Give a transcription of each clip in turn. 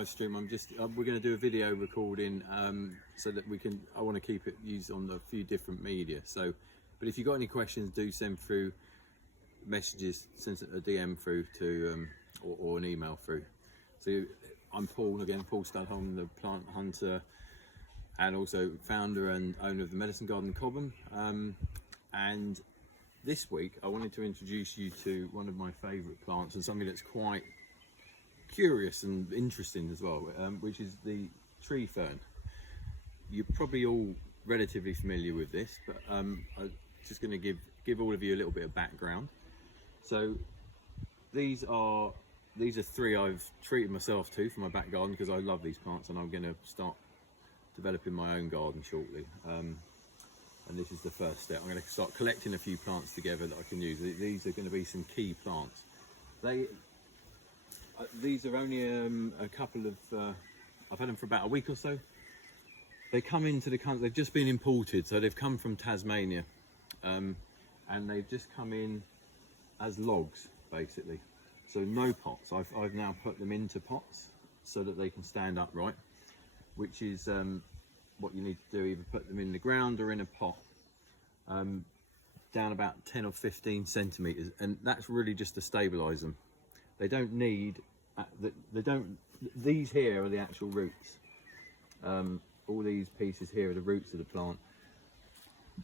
Live stream. We're going to do a video recording so that I want to keep it used on a few different media. So, but if you've got any questions, do send through messages, send a DM through to or an email through. So I'm Paul again, Paul Studholm, the plant hunter and also founder and owner of the Medicine Garden Cobham. And this week I wanted to introduce you to one of my favourite plants and something that's quite curious and interesting as well, which is the tree fern. You're probably all relatively familiar with this, but I'm just going to give all of you a little bit of background. So these are three I've treated myself to for my back garden because I love these plants, and I'm going to start developing my own garden shortly. And this is the first step. I'm going to start collecting a few plants together that I can use. These are going to be some key plants. These are only a couple of, I've had them for about a week or so. They come into the country, they've just been imported, so they've come from Tasmania. And they've just come in as logs, basically. So no pots. I've now put them into pots so that they can stand upright, which is what you need to do, either put them in the ground or in a pot, down about 10 or 15 centimetres, and that's really just to stabilise them. They don't need, these here are the actual roots. All these pieces here are the roots of the plant.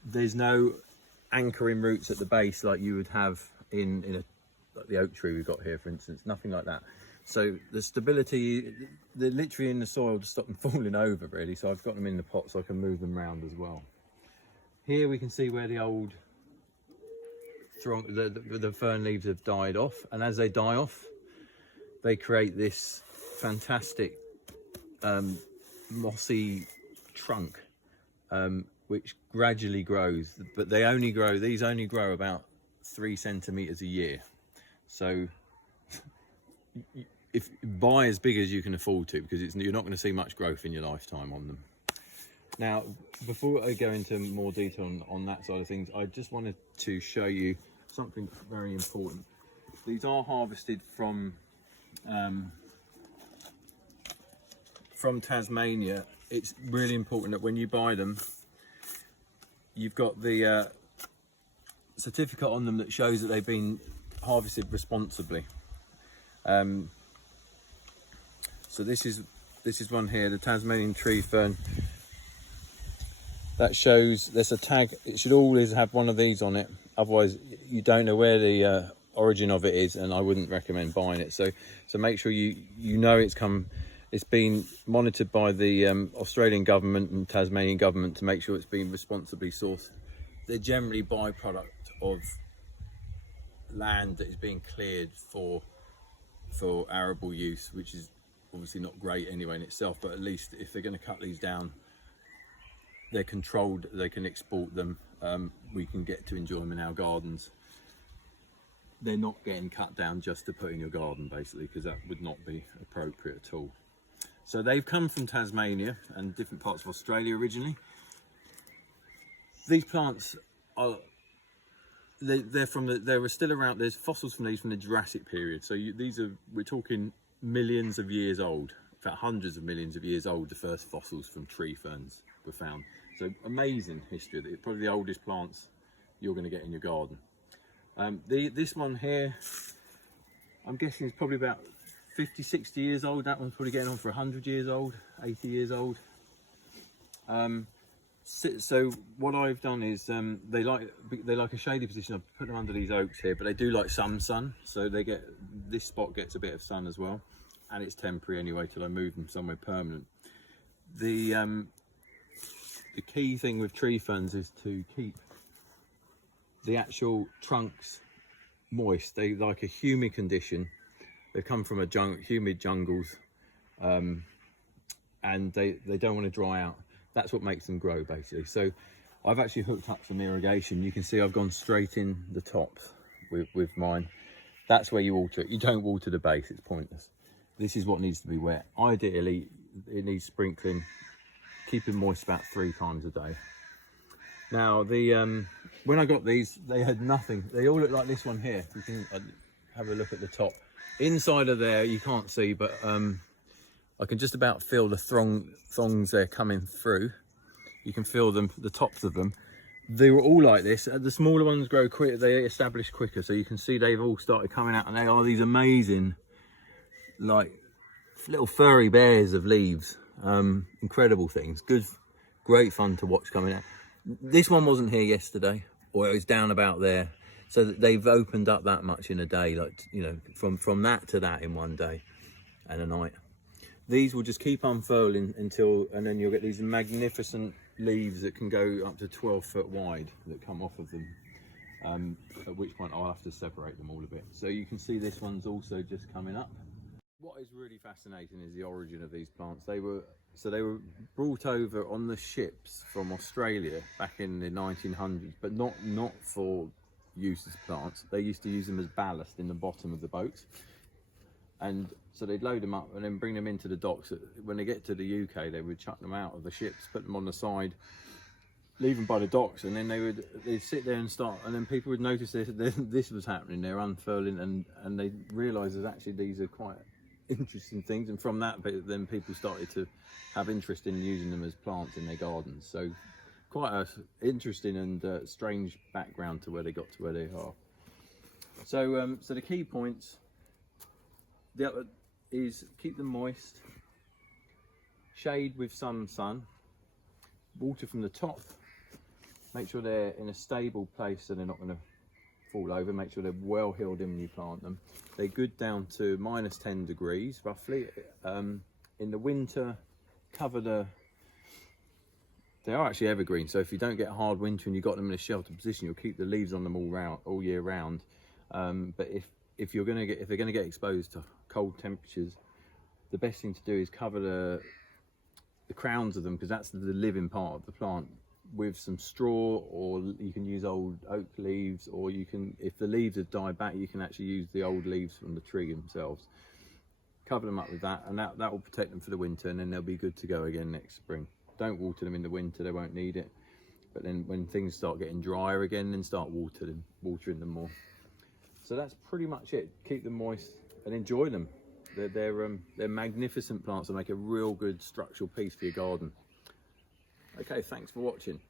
There's no anchoring roots at the base like you would have in like the oak tree we've got here, for instance, nothing like that. So the stability, they're literally in the soil to stop them falling over, really. So I've got them in the pot so I can move them around as well. Here we can see where the old the fern leaves have died off, and as they die off, they create this fantastic mossy trunk, which gradually grows. But these only grow about 3 centimeters a year. So buy as big as you can afford to, because you're not going to see much growth in your lifetime on them. Now, before I go into more detail on that side of things, I just wanted to show you something very important. These are harvested from Tasmania. It's really important that when you buy them, you've got the certificate on them that shows that they've been harvested responsibly. So this is one here, the Tasmanian tree fern. That shows there's a tag. It should always have one of these on it, otherwise you don't know where the origin of it is, and I wouldn't recommend buying it. So make sure you know it's been monitored by the Australian government and Tasmanian government to make sure it's been responsibly sourced. They're generally byproduct of land that is being cleared for arable use, which is obviously not great anyway in itself, but at least if they're going to cut these down, they're controlled, they can export them, we can get to enjoy them in our gardens. They're not getting cut down just to put in your garden, basically, because that would not be appropriate at all. So they've come from Tasmania and different parts of Australia originally. These plants are, they were still around. There's fossils from these from the Jurassic period. So we're talking millions of years old, in fact hundreds of millions of years old. The first fossils from tree ferns were found. So amazing history. Probably the oldest plants you're going to get in your garden. This one here, I'm guessing is probably about 50, 60 years old. That one's probably getting on for 100 years old, 80 years old. So what I've done is they like a shady position. I've put them under these oaks here, but they do like some sun, so this spot gets a bit of sun as well, and it's temporary anyway till I move them somewhere permanent. The key thing with tree ferns is to keep the actual trunks moist. They like a humid condition. They come from humid jungles, and they don't want to dry out. That's what makes them grow, basically. So I've actually hooked up some irrigation. You can see I've gone straight in the tops with mine. That's where you water it. You don't water the base, it's pointless. This is what needs to be wet. Ideally, it needs sprinkling, keeping moist about 3 times a day. Now, when I got these, they had nothing. They all look like this one here. You can have a look at the top. Inside of there, you can't see, but I can just about feel the thongs there coming through. You can feel them, the tops of them. They were all like this. The smaller ones grow quicker, they establish quicker. So you can see they've all started coming out, and they are these amazing, like little furry bears of leaves. Incredible things. Great fun to watch coming out. This one wasn't here yesterday, or it was down about there. So that they've opened up that much in a day, like, you know, from that to that in one day and a night. These will just keep unfurling until, and then you'll get these magnificent leaves that can go up to 12 foot wide that come off of them. At which point I'll have to separate them all a bit. So you can see this one's also just coming up. What is really fascinating is the origin of these plants. They were brought over on the ships from Australia back in the 1900s, but not for use as plants. They used to use them as ballast in the bottom of the boats. And so they'd load them up and then bring them into the docks. When they get to the UK, they would chuck them out of the ships, put them on the side, leave them by the docks, and then they'd sit there and start, and then people would notice this was happening. They're unfurling, and they realised that actually these are quite interesting things. And from that, then people started to have interest in using them as plants in their gardens. So quite a interesting and strange background to where they got to where they are. So so the key points. The other is keep them moist, shade with some sun, water from the top, make sure they're in a stable place so they're not going to fall over, make sure they're well healed in when you plant them. They're good down to -10 degrees roughly. In the winter, they are actually evergreen, so if you don't get a hard winter and you've got them in a sheltered position, you'll keep the leaves on them all year round. But if they're going to get exposed to cold temperatures, the best thing to do is cover the crowns of them, because that's the living part of the plant, with some straw, or you can use old oak leaves, or you can, if the leaves have died back, you can actually use the old leaves from the tree themselves. Cover them up with that, and that will protect them for the winter, and then they'll be good to go again next spring. Don't water them in the winter, they won't need it. But then when things start getting drier again, then start watering them more. So that's pretty much it. Keep them moist and enjoy them. They're magnificent plants that make a real good structural piece for your garden. Okay, thanks for watching.